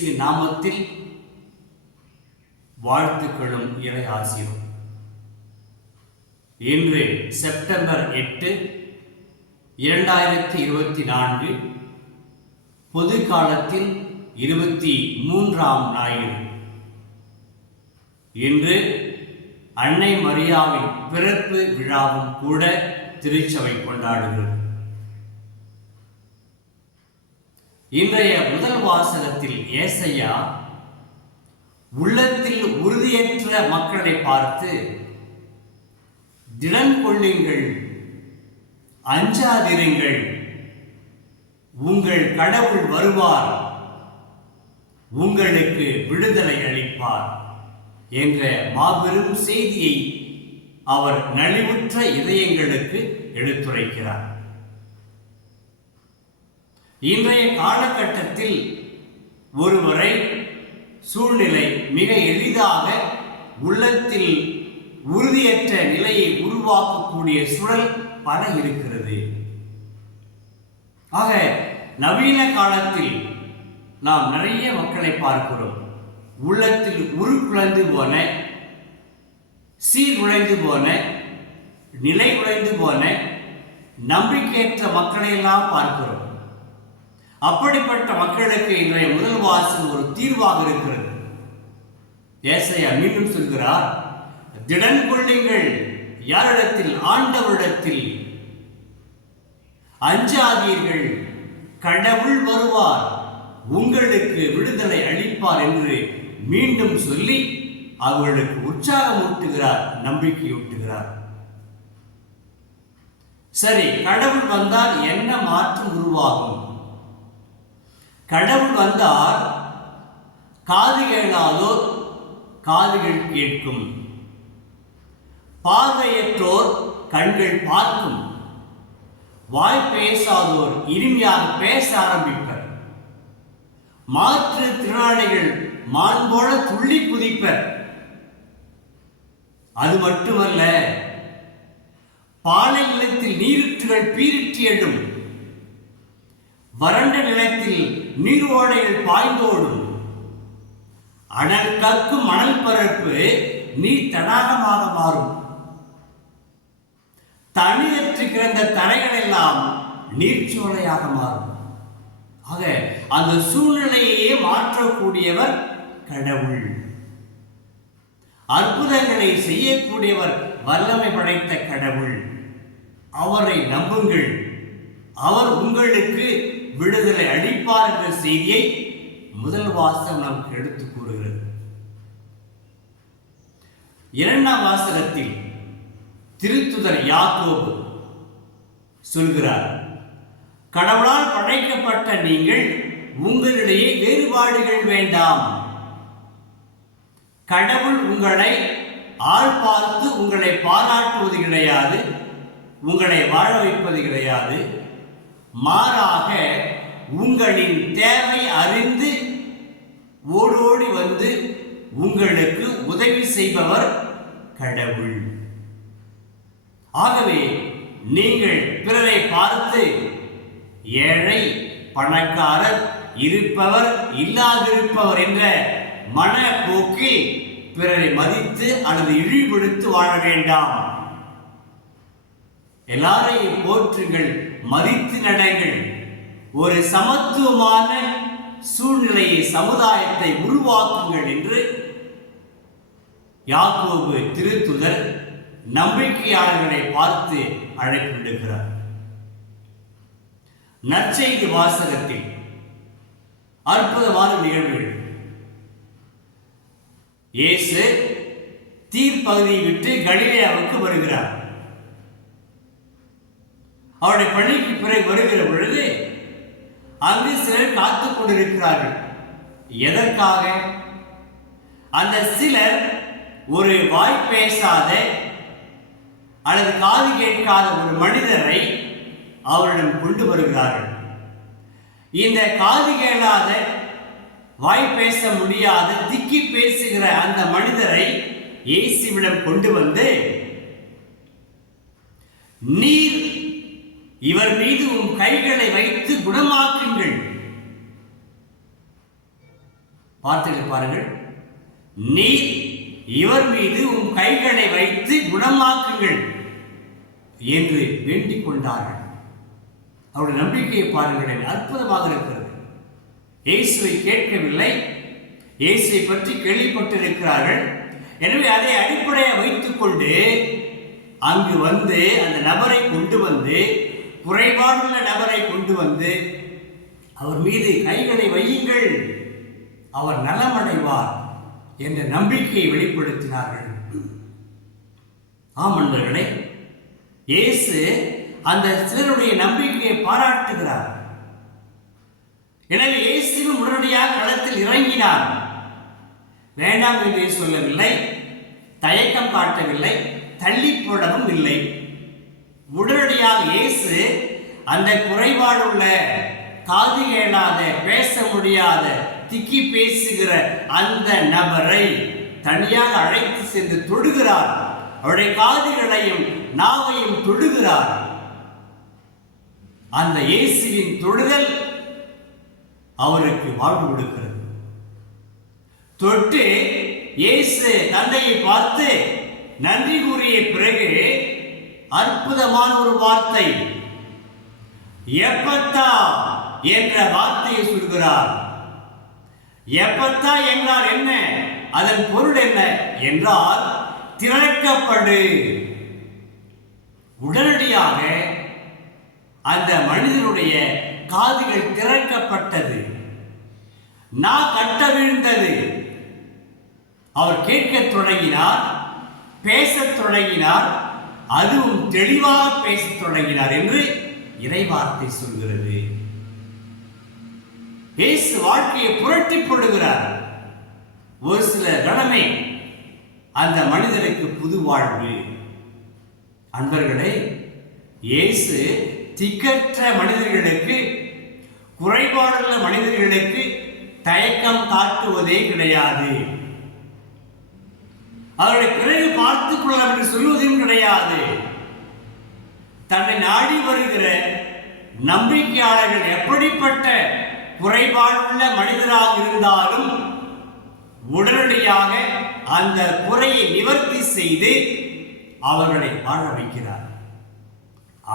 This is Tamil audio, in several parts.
இயேசுவின் நாமத்தில் வாழ்த்துக்களும் இறை ஆசீரும். இன்று செப்டம்பர் 8, 2024 பொது காலத்தில் 23ஆம் ஞாயிறு. இன்று அன்னை மரியாவின் பிறப்பு விழாவும் கூட திருச்சபை கொண்டாடுகிறது. இன்றைய முதல் வாசகத்தில் ஏசாயா உள்ளத்தில் உறுதியற்ற மக்களை பார்த்து, திடன் கொள்ளுங்கள், அஞ்சாதிருங்கள், உங்கள் கடவுள் வருவார், உங்களுக்கு விடுதலை அளிப்பார் என்ற மாபெரும் செய்தியை அவர் நலிவுற்ற இதயங்களுக்கு எடுத்துரைக்கிறார். இன்றைய காலகட்டத்தில் ஒருவரை சூழ்நிலை மிக எளிதாக உள்ளத்தில் உறுதியற்ற நிலையை உருவாக்கக்கூடிய சூழல் பல இருக்கிறது. ஆக நவீன காலத்தில் நாம் நிறைய மக்களை பார்க்கிறோம். உள்ளத்தில் உருக்குலைந்து போன, சீர்குலைந்து போன, நிலை குலைந்து போன, நம்பிக்கையற்ற மக்களை எல்லாம் பார்க்கிறோம். அப்படிப்பட்ட மக்களுக்கு இன்றைய முதல் வாசகம் ஒரு தீர்வாக இருக்கிறது. ஏசாயா மீண்டும் சொல்கிறார், திடன் கொள்ளுங்கள், யாரிடத்தில்? ஆண்டவரிடத்தில். அஞ்சாதீர்கள், கடவுள் வருவார், உங்களுக்கு விடுதலை அளிப்பார் என்று மீண்டும் சொல்லி அவர்களுக்கு உற்சாகமூட்டுகிறார், நம்பிக்கையூட்டுகிறார். சரி, கடவுள் வந்தால் என்ன மாற்றம் உருவாகும்? கடவுள் வந்தால் காது கேளாதோர் காதுகள் கேட்கும், பார்வையற்றோர் கண்கள் பார்க்கும், வாய் பேசாதோர் இனிமையாக பேச ஆரம்பிப்பர், மாற்றுத் திறனாளிகள் மான் போல துள்ளி குதிப்பர். அது மட்டுமல்ல, பாலை நிலத்தில் நீரூற்றுகள் பீரிட்டு எழும், வறண்ட நிலத்தில் நீரோடைகள் பாய்ந்தோடும், அனல் கக்கும் மணல் பரப்பு நீர் தடாகமாக மாறும், தண்ணீரற்று கிடந்த தரைகள் எல்லாம் நீர்ச்சோலையாக மாறும். ஆக அந்த சூழ்நிலையே மாற்றக்கூடியவர் கடவுள். அற்புதங்களை செய்யக்கூடியவர் வல்லமை படைத்த கடவுள். அவரை நம்புங்கள், அவர் உங்களுக்கு விடுதலை அளிப்பார் என்ற செய்தியை முதல் வாசகம் நமக்கு எடுத்து கூறுகிறது. இரண்டாம் வாசகத்தில் திருத்துதர் யாக்கோபு சொல்கிறார், கடவுளால் படைக்கப்பட்ட நீங்கள் உங்களிடையே வேறுபாடுகள் வேண்டாம். கடவுள் உங்களை ஆள் பார்த்து உங்களை பாராட்டுவது கிடையாது, உங்களை வாழ வைப்பது கிடையாது. மாறாக உங்களின் தேவை அறிந்து ஓடோடி வந்து உங்களுக்கு உதவி செய்பவர் கடவுள். ஆகவே நீங்கள் பிறரை பார்த்து ஏழை, பணக்காரர், இருப்பவர், இல்லாதிருப்பவர் என்ற மனப்போக்கில் பிறரை மதித்து அல்லது இழிவுபடுத்தி வாழ வேண்டாம். எல்லாரையும் போற்றுங்கள், மதித்து நடங்கள். ஒரு சமத்துவமான சூழ்நிலையை, சமுதாயத்தை உருவாக்குங்கள் என்று யாக்கோபு திருத்துதர் நம்பிக்கையாளர்களை பார்த்து அழைப்பிடுகிறார். நற்செய்தி வாசகத்தில் அற்புதமான நிகழ்வுகள். இயேசு தீர் பகுதியை விட்டு கலிலேயாவுக்கு வருகிறார். அவருடைய பள்ளிக்கு பிறகு வருகிற பொழுது அங்கு சிலர் காத்துக் கொண்டிருக்கிறார்கள். எதற்காக? அந்த சிலர் ஒரு வாய் பேசாத அல்லது காது கேட்காத ஒரு மனிதரை அவரிடம் கொண்டு வருகிறார்கள். இந்த காது கேளாத, வாய் பேச முடியாத, திக்கி பேசுகிற அந்த மனிதரை இயேசுவிடம் கொண்டு வந்து, நீர் இவர் மீது உன் கைகளை வைத்து குணமாக்குங்கள், வார்த்தைகளை பாருங்கள். நீர் இவர் மீது உன் கைகளை வைத்து குணமாக்குங்கள் என்று வேண்டிக் கொண்டார்கள். அவருடைய நம்பிக்கையை பாருங்கள், அற்புதமாக இருக்கிறது. இயேசுவை கேட்கவில்லை, இயேசுவை பற்றி கேள்விப்பட்டிருக்கிறார்கள். எனவே அதை அடிப்படையாக வைத்துக் கொண்டு அங்கு வந்து அந்த நபரை கொண்டு வந்து, குறைபாடுள்ள நபரை கொண்டு வந்து அவர் மீது கைகளை வையுங்கள், அவர் நலமடைவார் என்ற நம்பிக்கையை வெளிப்படுத்தினார்கள். ஆம் நண்பர்களே, இயேசு அந்த சிலருடைய நம்பிக்கையை பாராட்டுகிறார். எனவே இயேசுவும் உடனடியாக களத்தில் இறங்கினார். வேண்டாம் என்று சொல்லவில்லை, தயக்கம் காட்டவில்லை, தள்ளி போடவும் இல்லை. உடனடியாக இயேசு அந்த குறைபாடுள்ள, காது கேளாத, பேச முடியாத, திக்கி பேசுகிற அந்த நபரை தனியாக அழைத்து சென்று தொடுகிறார். அவருடைய காதுகளையும் நாவையும் தொடுகிறார். அந்த இயேசுவின் தொடுதல் அவருக்கு வாழ்வு கொடுக்கிறது. தொட்டு இயேசு தந்தையை பார்த்து நன்றி கூறிய பிறகு அற்புதமான ஒரு வார்த்தை, எப்பத்தா என்ற வார்த்தையை சொல்கிறார். எப்பத்தா என்றால் என்ன? அதன் பொருள் என்ன என்றால் திறக்கப்படு. உடனடியாக அந்த மனிதனுடைய காதுகள் திறக்கப்பட்டது, நா கட்ட விழுந்தது. அவர் கேட்கத் தொடங்கினார், பேசத் தொடங்கினார், அதுவும் தெளிவாக பேசத் தொடங்கினார் என்று இறைவார்த்தை சொல்கிறது. இயேசு வாழ்க்கையை புரட்டி போடுகிறார். ஒரு சில கணமே அந்த மனிதனுக்கு புது வாழ்வு. அன்பர்களே, இயேசு திக்கற்ற மனிதர்களுக்கு, குறைபாடுள்ள மனிதர்களுக்கு தயக்கம் காட்டுவதே கிடையாது. அவர்களை பிறகு பார்த்துக் கொள்ளலாம் என்று சொல்வதும் கிடையாது. தன்னை நாடி வருகிற நம்பிக்கையாளர்கள் எப்படிப்பட்ட குறைபாடுள்ள மனிதராக இருந்தாலும் உடனடியாக அந்த குறையை நிவர்த்தி செய்து அவர்களை வாழ வைக்கிறார்.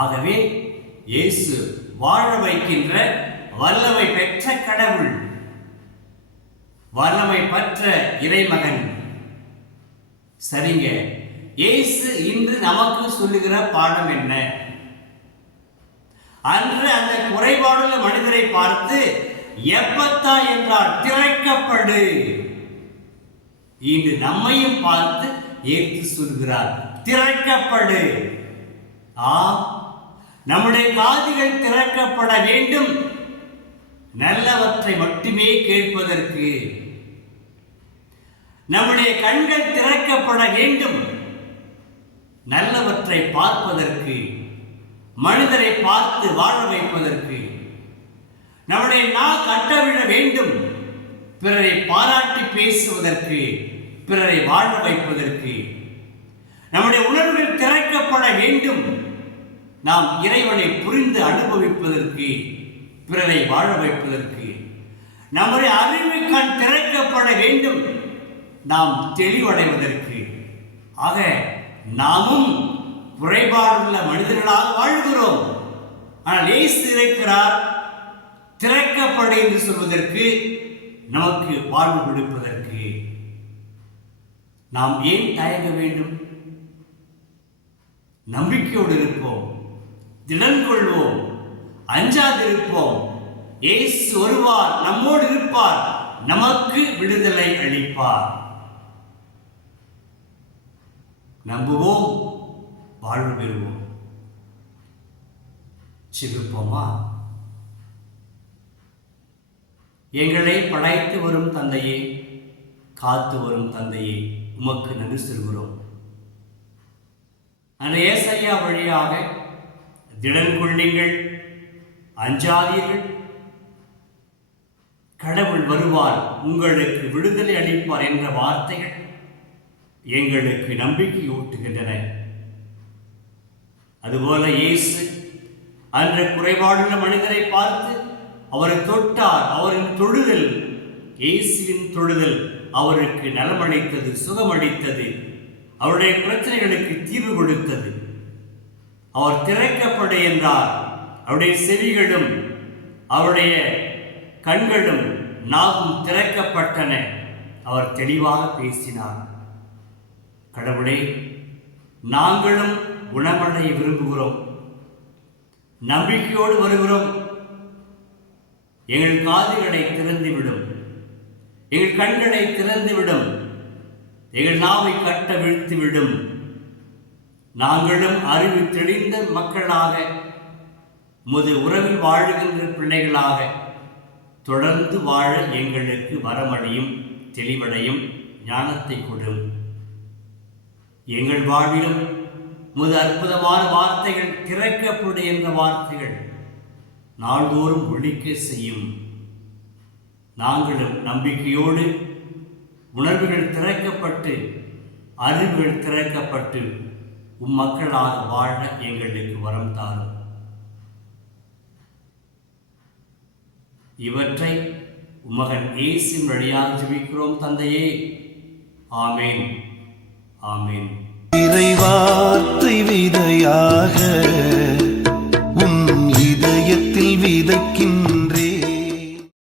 ஆகவே இயேசு வாழ வைக்கின்ற வல்லமை பெற்ற கடவுள், வல்லமை பெற்ற இறைமகன். சரிங்க, இயேசு இன்று நமக்கு சொல்லுகிற பாடம் என்ன? அன்று அந்த குறைபாடுள்ள மனிதரை பார்த்து எப்பத்தா என்றால் திறக்கப்படு. இன்று நம்மையும் பார்த்து ஏற்று சொல்கிறார், திறக்கப்படு. நம்முடைய காதுகள் திறக்கப்பட வேண்டும், நல்லவற்றை மட்டுமே கேட்பதற்கு. நம்முடைய கண்கள் திறக்கப்பட வேண்டும், நல்லவற்றை பார்ப்பதற்கு, மனிதரை பார்த்து வாழ வைப்பதற்கு. நம்முடைய நா கட்டவிழ வேண்டும், பிறரை பாராட்டி பேசுவதற்கு, பிறரை வாழ வைப்பதற்கு. நம்முடைய உணர்வுகள் திறக்கப்பட வேண்டும், நாம் இறைவனை புரிந்து அனுபவிப்பதற்கு, பிறரை வாழ வைப்பதற்கு. நம்முடைய அறிவு கண் திறக்கப்பட வேண்டும், நாம் தெளிவடைவதற்கு. ஆக நாமும் குறைபாடுள்ள மனிதர்களாக வாழ்கிறோம். ஆனால் இயேசு இருக்கிறார், திறக்கப்படு என்று சொல்வதற்கு, நமக்கு வாழ்வு கொடுப்பதற்கு. நாம் ஏன் தயங்க வேண்டும்? நம்பிக்கையோடு இருப்போம், திடன் கொள்வோம், அஞ்சாதிருப்போம். இயேசு வருவார், நம்மோடு இருப்பார், நமக்கு விடுதலை அளிப்பார். நம்புவோம், வாழ்வு பெறுவோம். சிரிப்போமா? எங்களை படைத்து வரும் தந்தையே, காத்து வரும் தந்தையே, உமக்கு நன்றி சொல்கிறோம். அந்த ஏசாயா வழியாக திடன் கொள்ளுங்கள், அஞ்சாதீர்கள், கடவுள் வருவார், உங்களுக்கு விடுதலை அளிப்பார் என்ற வார்த்தைகள் எங்களுக்கு நம்பிக்கை ஊட்டுகின்றன. அதுபோல இயேசு அன்று குறைபாடுள்ள மனிதரை பார்த்து அவரை தொட்டார். அவரின் தொடுதல் இயேசுவின் தொழுதல் அவருக்கு நலமளித்தது, சுகமளித்தது, அவருடைய பிரச்சனைகளுக்கு தீர்வு கொடுத்தது. அவர் திறக்கப்படு என்றார். அவருடைய செவிகளும் அவருடைய கண்களும் நாவும் திறக்கப்பட்டன. அவர் தெளிவாக பேசினார். கடவுளே, நாங்களும் குணமடைய விரும்புகிறோம், நம்பிக்கையோடு வருகிறோம். எங்கள் காதுகளை திறந்துவிடும், எங்கள் கண்களை திறந்துவிடும், எங்கள் நாவை கட்ட வீழ்த்திவிடும். நாங்களும் அறிவு தெளிந்த மக்களாக, உமது உறவில் வாழுகின்ற பிள்ளைகளாக தொடர்ந்து வாழ எங்களுக்கு வரமடையும், தெளிவடையும், ஞானத்தை கொடும். எங்கள் வாழ்விலும் உமது அற்புதமான வார்த்தைகள், திறக்கப்படு என்ற வார்த்தைகள் நாள்தோறும் ஒழிக்க செய்யும். நாங்களும் நம்பிக்கையோடு உணர்வுகள் திறக்கப்பட்டு, அறிவுகள் திறக்கப்பட்டு மக்களாக வாழ எங்களுக்கு வரம் தாரும். இவற்றை உமகன் இயேசுவின் வழியாக ஜெபிக்கிறோம் தந்தையே. ஆமேன், ஆமேன். இறைவார்த்தை விதையாக